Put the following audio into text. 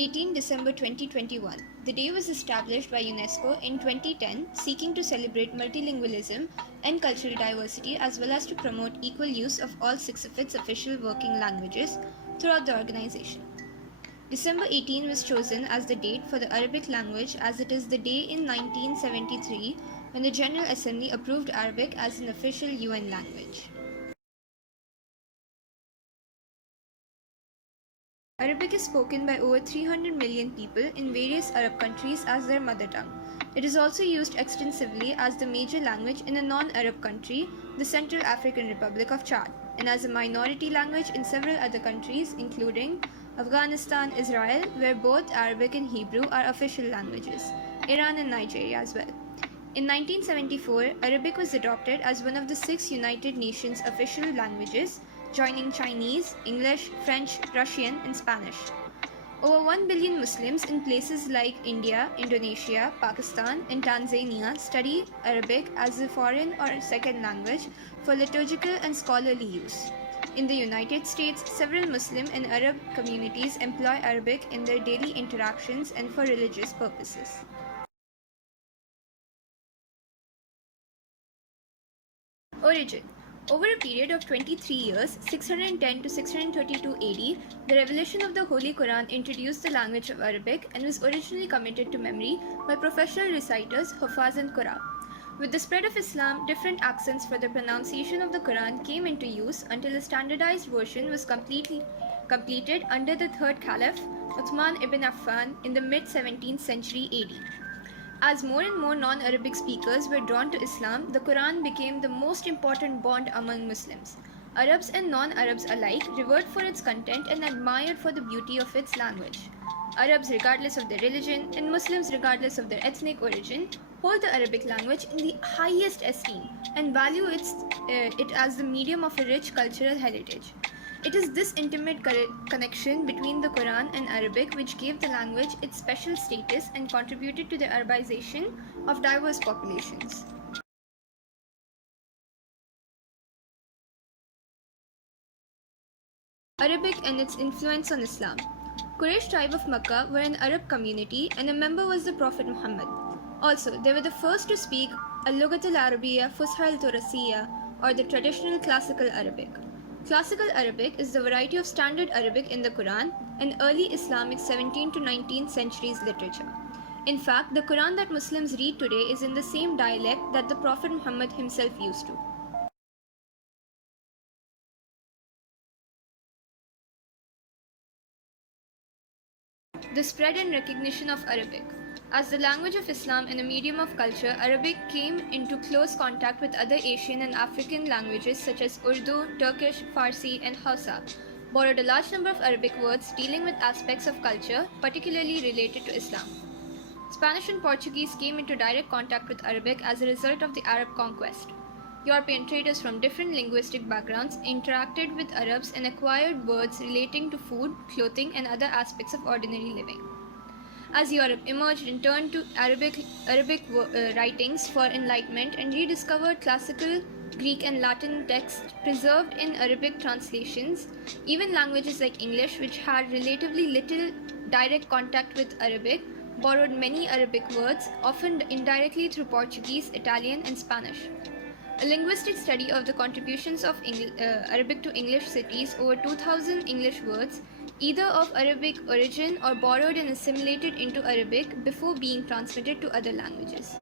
18 December 2021. The day was established by UNESCO in 2010, seeking to celebrate multilingualism and cultural diversity as well as to promote equal use of all six of its official working languages throughout the organization. December 18 was chosen as the date for the Arabic language as it is the day in 1973 when the General Assembly approved Arabic as an official UN language. Arabic is spoken by over 300 million people in various Arab countries as their mother tongue. It is also used extensively as the major language in a non-Arab country, the Central African Republic of Chad, and as a minority language in several other countries including Afghanistan, Israel, where both Arabic and Hebrew are official languages, Iran and Nigeria as well. In 1974, Arabic was adopted as one of the 6 United Nations official languages, joining Chinese, English, French, Russian, and Spanish. Over 1 billion Muslims in places like India, Indonesia, Pakistan, and Tanzania study Arabic as a foreign or second language for liturgical and scholarly use. In the United States, several Muslim and Arab communities employ Arabic in their daily interactions and for religious purposes. Origin. Over a period of 23 years, 610 to 632 AD, the revelation of the Holy Quran introduced the language of Arabic and was originally committed to memory by professional reciters, Hufaz and Qurra. With the spread of Islam, different accents for the pronunciation of the Quran came into use until a standardized version was completed under the third Caliph, Uthman ibn Affan, in the mid-17th century AD. As more and more non-Arabic speakers were drawn to Islam, the Quran became the most important bond among Muslims. Arabs and non-Arabs alike revered for its content and admired for the beauty of its language. Arabs, regardless of their religion, and Muslims, regardless of their ethnic origin, hold the Arabic language in the highest esteem and value it as the medium of a rich cultural heritage. It is this intimate connection between the Quran and Arabic which gave the language its special status and contributed to the Arabization of diverse populations. Arabic and its influence on Islam. Quraysh tribe of Makkah were an Arab community and a member was the Prophet Muhammad. Also, they were the first to speak al-Lughat al-Arabiyya Fusha al-Turasiyya, or the traditional classical Arabic. Classical Arabic is the variety of standard Arabic in the Quran and early Islamic 17th to 19th centuries literature. In fact, the Quran that Muslims read today is in the same dialect that the Prophet Muhammad himself used to. The spread and recognition of Arabic. As the language of Islam and a medium of culture, Arabic came into close contact with other Asian and African languages such as Urdu, Turkish, Farsi, and Hausa, borrowed a large number of Arabic words dealing with aspects of culture, particularly related to Islam. Spanish and Portuguese came into direct contact with Arabic as a result of the Arab conquest. European traders from different linguistic backgrounds interacted with Arabs and acquired words relating to food, clothing, and other aspects of ordinary living. As Europe emerged and turned to Arabic writings for enlightenment and rediscovered classical Greek and Latin texts preserved in Arabic translations, even languages like English, which had relatively little direct contact with Arabic, borrowed many Arabic words, often indirectly through Portuguese, Italian, and Spanish. A linguistic study of the contributions of Arabic to English cities, over 2,000 English words, either of Arabic origin or borrowed and assimilated into Arabic before being transmitted to other languages.